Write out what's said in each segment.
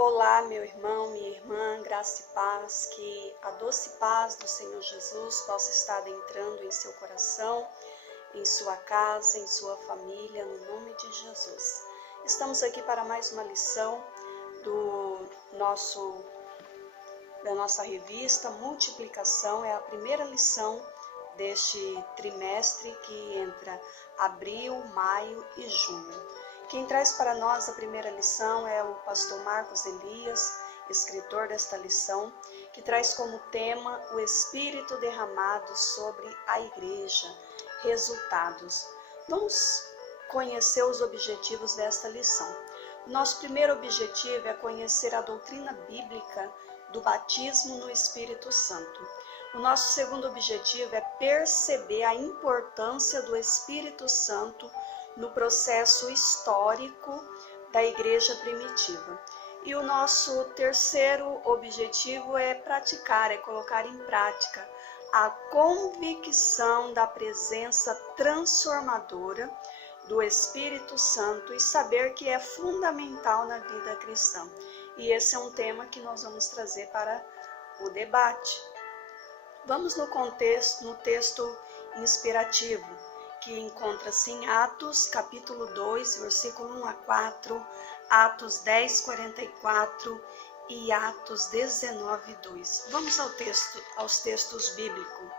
Olá, meu irmão, minha irmã, graça e paz, que a doce paz do Senhor Jesus possa estar entrando em seu coração, em sua casa, em sua família, no nome de Jesus. Estamos aqui para mais uma lição da nossa revista Multiplicação. É a primeira lição deste trimestre que entra abril, maio e junho. Quem traz para nós a primeira lição é o pastor Marcos Elias, escritor desta lição, que traz como tema o Espírito derramado sobre a igreja, resultados. Vamos conhecer os objetivos desta lição. O nosso primeiro objetivo é conhecer a doutrina bíblica do batismo no Espírito Santo. O nosso segundo objetivo é perceber a importância do Espírito Santo no processo histórico da igreja primitiva. E o nosso terceiro objetivo é colocar em prática a convicção da presença transformadora do Espírito Santo e saber que é fundamental na vida cristã. E esse é um tema que nós vamos trazer para o debate. Vamos no texto inspirativo, que encontra-se em Atos, capítulo 2, versículo 1 a 4, Atos 10, 44 e Atos 19, 2. Vamos aos textos bíblicos.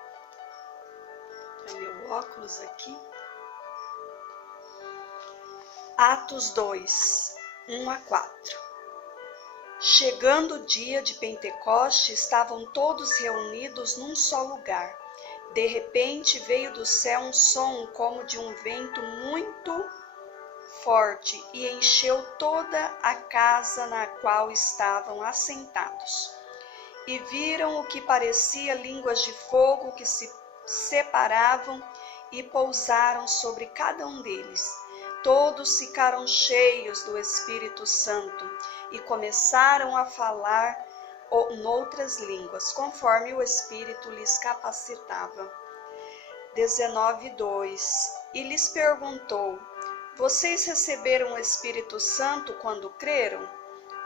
É o meu óculos aqui. Atos 2, 1 a 4. Chegando o dia de Pentecoste, estavam todos reunidos num só lugar. De repente veio do céu um som como de um vento muito forte e encheu toda a casa na qual estavam assentados. E viram o que parecia línguas de fogo que se separavam e pousaram sobre cada um deles. Todos ficaram cheios do Espírito Santo e começaram a falar noutras línguas, conforme o Espírito lhes capacitava. 19:2. E lhes perguntou: vocês receberam o Espírito Santo quando creram?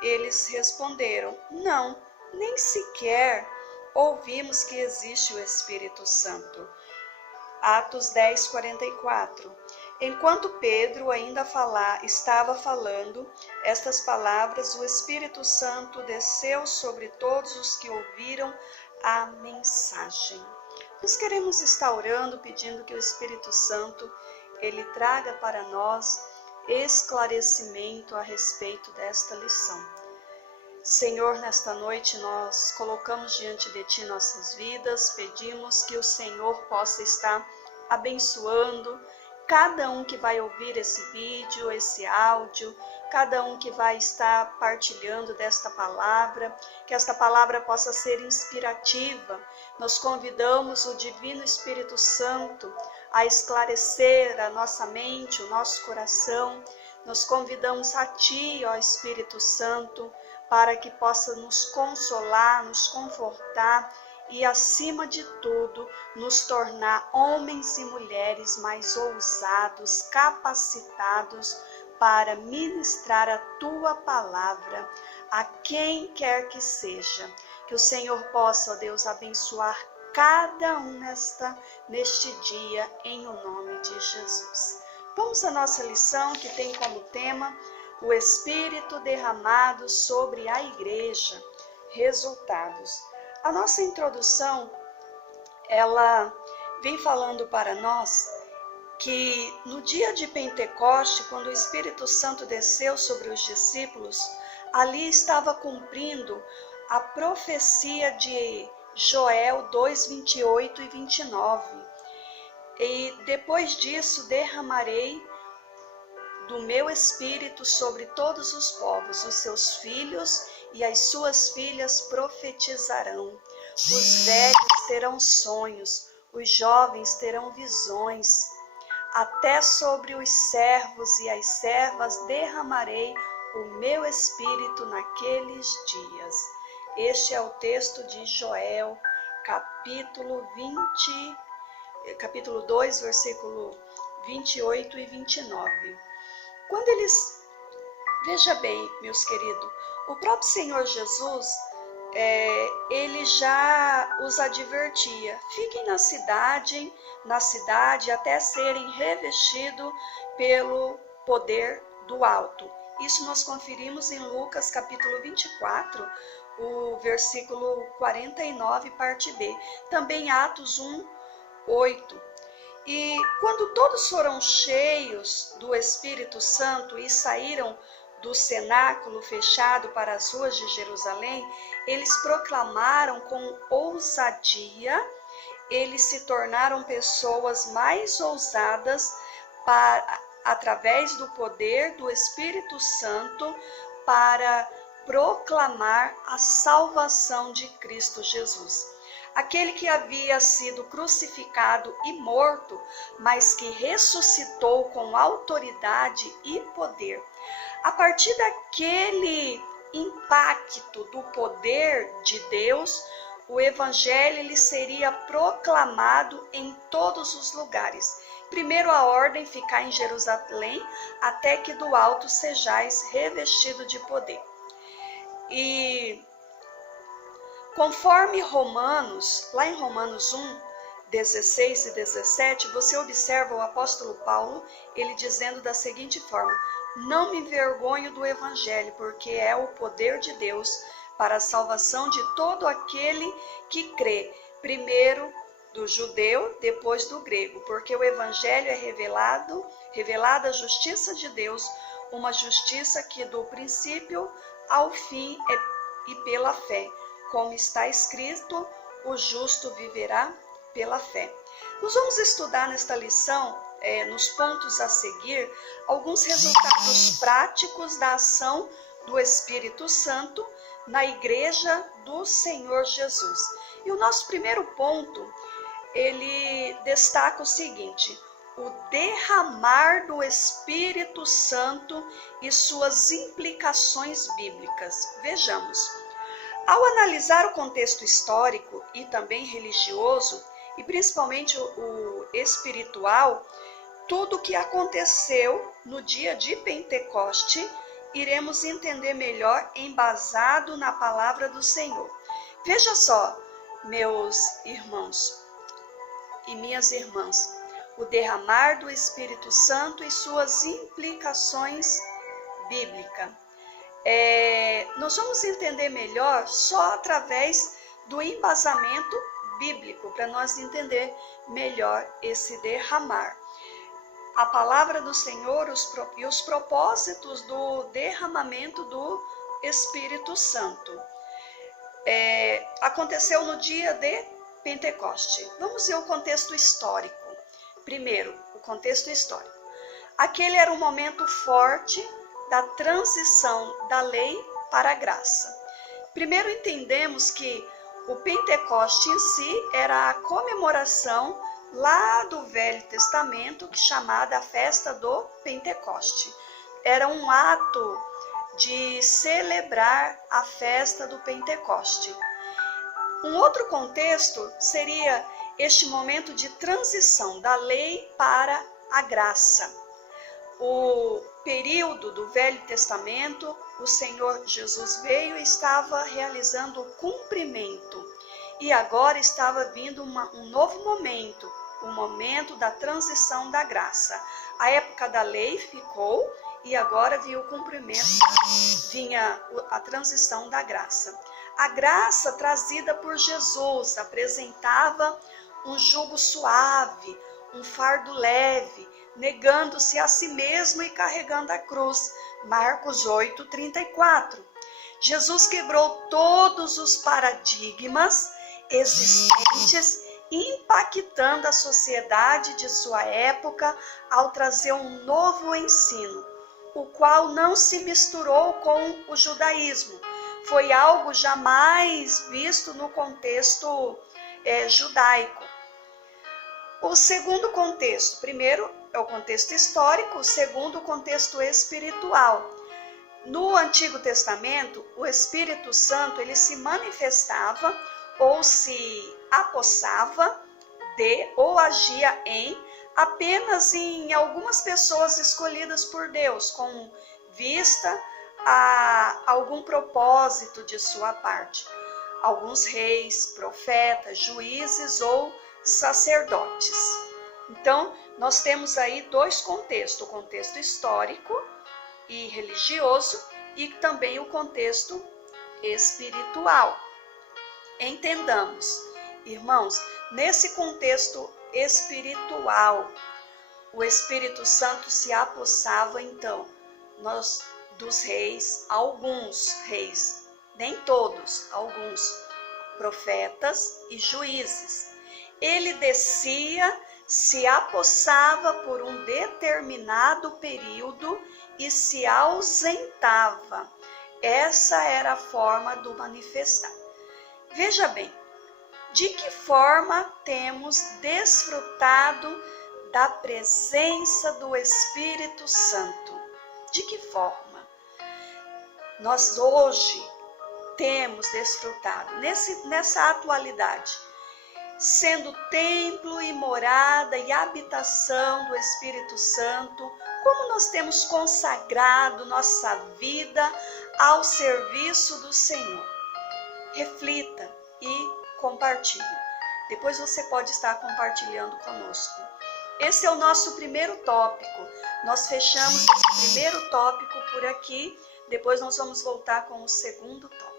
Eles responderam: não, nem sequer ouvimos que existe o Espírito Santo. Atos 10, 44. Enquanto Pedro ainda estava falando estas palavras, o Espírito Santo desceu sobre todos os que ouviram a mensagem. Nós queremos estar orando, pedindo que o Espírito Santo ele traga para nós esclarecimento a respeito desta lição. Senhor, nesta noite nós colocamos diante de Ti nossas vidas, pedimos que o Senhor possa estar abençoando cada um que vai ouvir esse vídeo, esse áudio, cada um que vai estar partilhando desta palavra, que esta palavra possa ser inspirativa. Nós convidamos o Divino Espírito Santo a esclarecer a nossa mente, o nosso coração. Nós convidamos a Ti, ó Espírito Santo, para que possa nos consolar, nos confortar e, acima de tudo, nos tornar homens e mulheres mais ousados, capacitados para ministrar a Tua palavra a quem quer que seja. Que o Senhor possa, ó Deus, abençoar cada um neste dia, em o nome de Jesus. Vamos à nossa lição, que tem como tema o Espírito derramado sobre a igreja, resultados. A nossa introdução, ela vem falando para nós que no dia de Pentecoste, quando o Espírito Santo desceu sobre os discípulos, ali estava cumprindo a profecia de Joel 2, 28 e 29. E depois disso derramarei do meu Espírito sobre todos os povos, os seus filhos e as suas filhas profetizarão. Os velhos terão sonhos, os jovens terão visões. Até sobre os servos e as servas derramarei o meu Espírito naqueles dias. Este é o texto de Joel, capítulo 2, versículo 28 e 29. Quando eles Veja bem, meus queridos, o próprio Senhor Jesus, ele já os advertia: fiquem na cidade até serem revestidos pelo poder do alto. Isso nós conferimos em Lucas capítulo 24, o versículo 49, parte B. Também Atos 1, 8. E quando todos foram cheios do Espírito Santo e saíram do cenáculo fechado para as ruas de Jerusalém, eles proclamaram com ousadia, eles se tornaram pessoas mais ousadas através do poder do Espírito Santo para proclamar a salvação de Cristo Jesus. Aquele que havia sido crucificado e morto, mas que ressuscitou com autoridade e poder. A partir daquele impacto do poder de Deus, o evangelho ele seria proclamado em todos os lugares. Primeiro a ordem ficar em Jerusalém, até que do alto sejais revestido de poder. E conforme Romanos, lá em Romanos 1, 16 e 17, você observa o apóstolo Paulo, ele dizendo da seguinte forma: não me envergonho do evangelho, porque é o poder de Deus para a salvação de todo aquele que crê, primeiro do judeu, depois do grego, porque o evangelho é revelada a justiça de Deus, uma justiça que do princípio ao fim é e pela fé, como está escrito, o justo viverá pela fé. Nós vamos estudar nesta lição, nos pontos a seguir, alguns resultados práticos da ação do Espírito Santo na Igreja do Senhor Jesus. E o nosso primeiro ponto, ele destaca o seguinte: o derramar do Espírito Santo e suas implicações bíblicas. Vejamos. Ao analisar o contexto histórico e também religioso, e principalmente o espiritual, tudo o que aconteceu no dia de Pentecoste, iremos entender melhor embasado na palavra do Senhor. Veja só, meus irmãos e minhas irmãs, o derramar do Espírito Santo e suas implicações bíblicas. Nós vamos entender melhor só através do embasamento bíblico, para nós entender melhor esse derramar. A palavra do Senhor e os propósitos do derramamento do Espírito Santo. Aconteceu no dia de Pentecoste. Vamos ver o contexto histórico. Primeiro, o contexto histórico. Aquele era um momento forte da transição da lei para a graça. Primeiro entendemos que o Pentecoste em si era a comemoração lá do Velho Testamento, chamada a festa do Pentecoste. Era um ato de celebrar a festa do Pentecoste. Um outro contexto seria este momento de transição da lei para a graça. O período do Velho Testamento, o Senhor Jesus veio e estava realizando o cumprimento. E agora estava vindo um novo momento, o momento da transição da graça. A época da lei ficou e agora vinha o cumprimento, vinha a transição da graça. A graça trazida por Jesus apresentava um jugo suave, um fardo leve, negando-se a si mesmo e carregando a cruz. Marcos 8:34. Jesus quebrou todos os paradigmas existentes, impactando a sociedade de sua época ao trazer um novo ensino, o qual não se misturou com o judaísmo. Foi algo jamais visto no contexto judaico. O segundo contexto, primeiro é o contexto histórico, o segundo o contexto espiritual. No Antigo Testamento, o Espírito Santo ele se manifestava ou se apossava de ou agia apenas em algumas pessoas escolhidas por Deus, com vista algum propósito de sua parte. Alguns reis, profetas, juízes ou sacerdotes. Então, nós temos aí dois contextos, o contexto histórico e religioso e também o contexto espiritual. Entendamos, irmãos, nesse contexto espiritual, o Espírito Santo se apossava então dos reis, alguns reis, nem todos, alguns profetas e juízes. Ele descia, se apossava por um determinado período e se ausentava. Essa era a forma do manifestar. Veja bem, de que forma temos desfrutado da presença do Espírito Santo? De que forma? Nós hoje temos desfrutado, nessa atualidade, sendo templo e morada e habitação do Espírito Santo, como nós temos consagrado nossa vida ao serviço do Senhor. Reflita e compartilhe. Depois você pode estar compartilhando conosco. Esse é o nosso primeiro tópico. Nós fechamos o primeiro tópico por aqui. Depois nós vamos voltar com o segundo tópico.